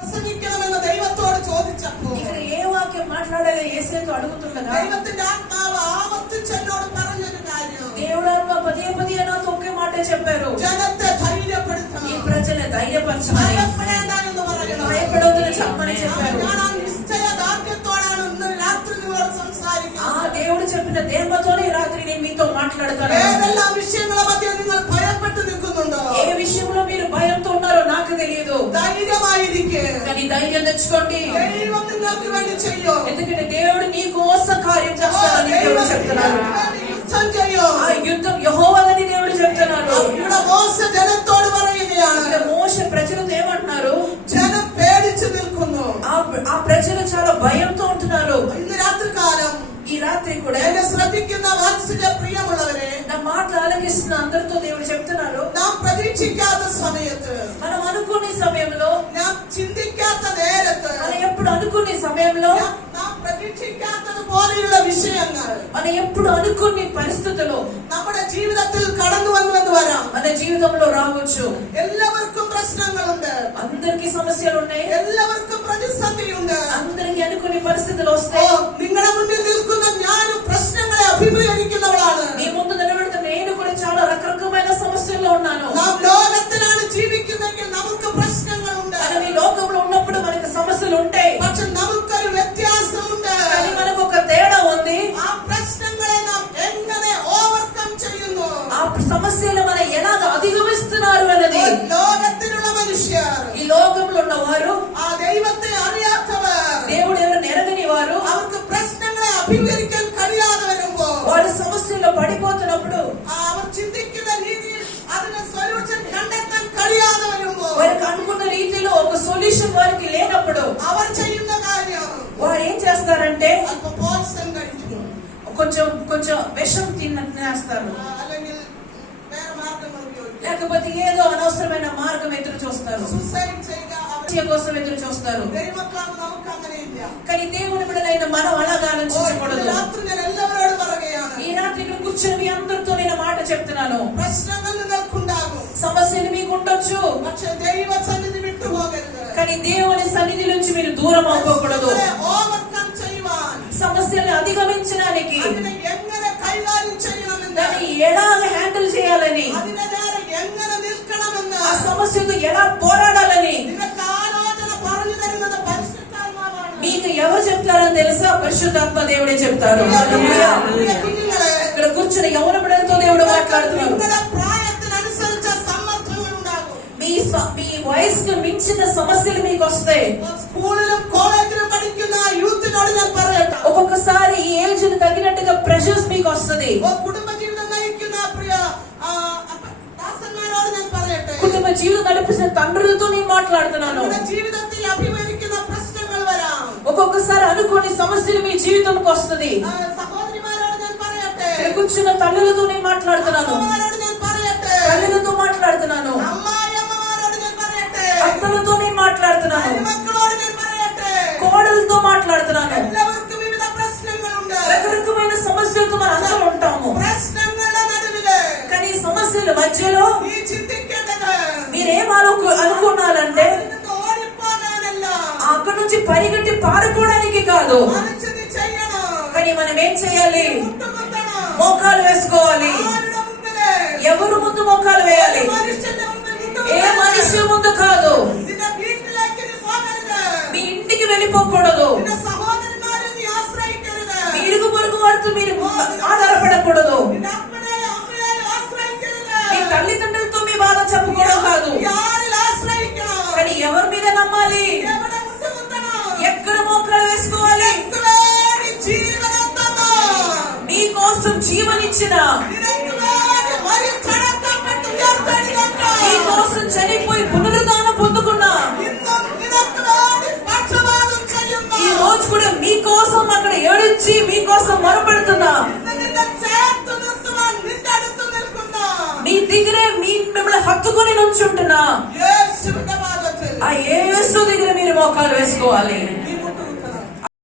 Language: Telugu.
പ്രസംഗിക്കണമെന്ന് ദൈവത്തോട് ചോദിച്ചപ്പോൾ ఇక్కడ ఏ వాక్యం మాట్లాడాలో యేసుతో అడుగుతుండగా ദൈവത്തിന്റെ ആത്മാവ് ആവർത്തിച്ച് എന്നോട് പറഞ്ഞൊരു കാര്യം, దేవుడు ఆత్మ పదే పదే నాతో ఒకే మాట చెప్పారు, ജനത്തെ ധൈര്യപ്പെടുത്തണം, ఈ ప్రజల్ని ధైర్యపరచమని, ഭയപ്പെടേണ്ടെന്ന് പറയണം. భయపడొద్దని చెప్పమని చెప్పారు. ഞാൻ ആ നിശ്ചയദാർഢ്യത്തോടാണ് ഇന്ന് രാത്രി നിങ്ങളോട് സംസാരിക്കുന്നത്. దేవుడు చెప్పిన దేవతోనే ఈ రాత్రి నేను మీతో మాట్లాడతాను. ഏതെല്ലാം വിഷയങ്ങളെ മധ്യ നിങ്ങൾ ഭയപ്പെട്ട് നിൽക്കുന്നുണ്ടോ? ఏ విషయంలో మీరు భయంతో ఉన్నారో నాకు తెలియదు, ధైర్యമായിരിക്കെ, కానీ ధైర్యం తెచ్చుకోండి. ദൈവം നിങ്ങൾക്ക് വേണ്ടി ചെയ്യും. ఎందుకంటే దేవుడు నీ కోసం కార్యం చేస్తాడని దేవుడు చెప్తున్నాడు. യുദ്ധം ചെയ്യും. ఆ యుద్ధం యెహోవాదని దేవుడు చెప్తున్నాడు. ഇവിടെ മോശ జനത്തോട് പറയുകയാണ്, ఇక్కడ మోషే ప్రజలతో ఏమంటున్నారు? జనం పేടിച്ചു నిൽക്കുന്നു. ఆ ప్రజలు చాలా భయంతో ఉంటున్నారు. ഇന്ന് രാത്രികാലം ఈ రాత్రి కూడా എന്നെ ശ്രദ്ധിക്കുന്ന വാത്സല്യ പ്രിയമുള്ളവരെ, నా మాటలు ఆలకిస్తున్న అందరితో దేవుడు చెప్తున్నారు, നാം പ്രതീക്ഷിക്കാത്ത സമയത്ത്, మనం అనుకునే సమయంలో, നാം ചിന്തിക്കാത്ത നേരത്ത്, మనం ఎప్పుడు అనుకునే సమయంలో, നാം പ്രതീക്ഷിക്കാത്തത് പോലെയുള്ള വിഷയങ്ങൾ మనం ఎప్పుడు అనుకునే పరిస్థితుల్లో നമ്മുടെ ജീവിതത്തിൽ കടന്നു വന്നുവെന്ന് വരാം. మన జీవితంలో రావచ్చు. എല്ലാവർക്കും പ്രശ്നങ്ങളുണ്ട്, అందరికి సమస్యలు ఉన్నాయి, എല്ലാവർക്കും പ്രതിസന്ധിയുണ്ട്. అందరికి అనుకునే పరిస్థితులు వస్తాయి. നിങ്ങളുടെ മുന്നിൽ നിൽക്കുന്ന ഞാനും പ്രശ്നങ്ങളെ അഭിമുഖീകരിക്കുന്നവളാണ്. నీ ముందు నిలబెడితే నేను కూడా చాలా రకరకమైన సమస్యల్లో ఉన్నాను. നാം ലോകത്തിലാണ് ജീവിക്കുന്നെങ്കിൽ നമുക്ക് പ്രശ്നങ്ങളുണ്ട്. మనం ఈ లోకంలో ఉన్నప్పుడు మనకి సమస్యలు ఉంటాయి, പക്ഷെ നമുക്കൊരു വ്യത്യാസമുണ്ട്. కానీ మనకు ఒక తేడా ఉంది. ആ പ്രശ്നങ്ങളെ നാം എങ്ങനെ ഓവർകം ചെയ്യുന്നു, ఆ సమస్యలు మనం ఎలాగ అధిగమిస్తున్నారు అన్నది. ലോകത്തിലുള്ള മനുഷ്യർ, ఈ లోకంలో ఉన్నవారు, ആ ദൈവത്തെ അറിയാത്തവർ, దేవుడు ఎవరు ఎరగని వారు, അവർക്ക് പ്രശ്നങ്ങളെ അഭിമുഖീകരിക്കാൻ കഴിയാതെ വരുമ്പോൾ, వారి సమస్యల్లో పడిపోతున్నప్పుడు, അവർ ചിന്തിക്കുന്ന രീതിയിൽ അതിന് സൊല്യൂഷൻ കണ്ടെത്താൻ കഴിയാതെ വരുമ്പോൾ, వారికి అనుకున్న రీతిలో ఒక సొల్యూషన్ వారికి లేనప్పుడు, അവർ ചെയ്യുന്ന കാര്യം వారు ఏం చేస్తారంటే അല്പം പോയിസൺ കഴിക്കുന്നു, కొంచెం విషం తినేస్తారు, അല്ലെങ്കിൽ വേറെ മാർഗങ്ങൾ ഉപയോഗിക്കും, లేకపోతే ఏదో అనవసరమైన మార్గం ఎదురు చూస్తారు, സൂസൈഡ് ചെയ്യുക. హత్య కోసం ఎదురు చూస్తారు. ദൈവമക്കളാണ്, നമുക്ക് അങ്ങനെയില്ല. కానీ దేవుని బిడ్డలైన మనం అలాగా ఆలోచించకూడదు. രാത്രി ഞാൻ എല്ലാവരോടും പറയുകയാണ്, ఈ రాత్రి ఇక్కడ కూర్చొని మీ అందరితో నేను మాట చెప్తున్నాను. പ്രശ്നങ്ങൾ നിങ്ങൾക്കുണ്ടാകും, సమస్యలు మీకు ఉండొచ్చు, പക്ഷെ ദൈവ സന്നിധി വിട്ടുപോകരുത്. కానీ దేవుని సన్నిధి నుంచి మీరు దూరం అవ్వకూడదు. ഓവർകം ചെയ്യുവാൻ, సమస్యల్ని అధిగమించడానికి, അതിനെ എങ്ങനെ കൈകാര്യം ചെയ്യണമെന്ന്, దాన్ని ఎలాగ హ్యాండిల్ చేయాలని, അതിനെ നേരെ എങ്ങനെ നിൽക്കണമെന്ന് ఆ సమస్యతో ఎలా పోరాడాలని നിനക്ക് ആലോചന പറഞ്ഞു തരുന്നത് പരിശുദ്ധാത്മാവാണ്. మీకు ఎవరు చెప్తారని తెలుసా? పరిశుద్ధాత్మ దేవుడే చెప్తారు. പ്രിയ കുഞ്ഞുങ്ങളെ, ఇక్కడ కూర్చుని యవన బిడ్డలతో దేవుడు మాట్లాడుతున్నారు. നിങ്ങളുടെ പ്രായത്തിനനുസരിച്ച സമ്മർദ്ദങ്ങൾ ഉണ്ടാകും. మీ వయసుకు మించిన సమస్యలు మీకు వస్తాయి. സ്കൂളിലും കോളേജിലും പഠിക്കുന്ന യൂത്തിനോട് ഞാൻ പറയട്ടെ, ఒక్కొక్కసారి ఈ ఏజ్ ను తగినట్టుగా ప్రెషర్స్ మీకు వస్తుంది. കുടുംബ ജീവിതം നയിക്കുന്ന പ്രിയ ദാസന്മാരോട് ഞാൻ പറയട്ടെ, కుటుంబ జీవితం నడిపిస్తున్న తండ్రులతో నేను మాట్లాడుతున్నాను. നമ്മുടെ ജീവിതത്തിൽ അഭിമുഖീകരിക്കുന്ന പ്രശ്നങ്ങൾ വരാം. ఒక్కొక్కసారి అనుకోని సమస్యలు మీ జీవితంకి వస్తుంది. സഹോദരിമാരോട് ഞാൻ പറയട്ടെ, ఇక్కడ కూర్చున్న తల్లులతో నేను మాట్లాడుతున్నాను, അമ്മമാരോട് ഞാൻ പറയട്ടെ, తల్లులతో మాట్లాడుతున్నాను, അമ്മായിയമ്മമാരോട് ഞാൻ പറയട്ടെ, అత్తలతో నేను మాట్లాడుతున్నాను, മക്കളോട് ഞാൻ പറയട്ടെ, కోడలతో మాట్లాడుతున్నాను. എല്ലാവർക്കും വിവിധ പ്രശ്നങ്ങളുണ്ട്. రకరకమైన సమస్యలతో మనం అందరం ఉంటాము. പ്രശ്നങ്ങളുടെ നടുവില് కానీ ఈ సమస్యల మధ్యలో നീ ചിന്തിക്കേണ്ടത് మీరేం అనుకున్నారంటే നിനക്ക് ഓടിപ്പോകാനല്ല, అక్కడి నుంచి పరిగెట్టి పారిపోవడానికి కాదు, മറിച്ച് നീ ചെയ്യണം. కానీ మనం ఏం చేయాలి? മുട്ടുകുത്തണം. మోకాలు వేసుకోవాలి. ആരുടെ മുമ്പില്? ఎవరు ముందు మోకాలు వేయాలి? മനുഷ്യന്റെ മുമ്പിൽ ఏ മുട്ടുകുത്തണം. మనిషి ముందు కాదు. നിന്റെ വീട്ടിലേക്ക് നീ പോകരുത്. మీ ఇంటికి వెళ్ళిపోకూడదు. നിന്റെ സഹോദരന്മാരെ നീ ആശ്രയിക്കരുത്. మీ ఇరుగు పొరుగు వారితో మీరు ఆధారపడకూడదు. നിന്റെ അപ്പനെയോ അമ്മയെയോ ആശ്രയിക്കരുത്. మీ తల్లిదండ్రులతో మీ బాధ చెప్పుకోవడం కాదు, നീ ആരിൽ ആശ്രയിക്കണം? కానీ ఎవరి మీద నమ్మాలి? എവിടെ മുട്ടുകുത്തണം? ఎక్కడ మోకాలు వేసుకోవాలి? നിനക്ക് വേണ്ടി ജീവനം തന്ന, మీకోసం జీవనిచ్చిన, നിനക്ക് വേണ്ടി മരിച്ചടക്കപ്പെട്ട് ഉയർത്തെഴുന്നേറ്റ, మీకోసం చనిపోయి పునరుద్ధానం పొందుకున్న, ഇന്നും നിനക്ക് വേണ്ടി പക്ഷപാതം ചെയ്യുന്ന, ఈ రోజు కూడా మీకోసం అక్కడ ఏడ్చి మీకోసం మొరపెడుతున్నా, ഇന്ന് നിന്നെ ചേർത്ത് നിർത്തുവാൻ നിന്റെ അടുത്ത് നിൽക്കുന്ന మీ దగ్గరే మిమ్మల్ని హత్తుకొని నుంచుంటున్నా യേശുവിന്റെ പാദത്തിൽ ఆ యేసు దగ్గర మీరు మోకాలు వేసుకోవాలి.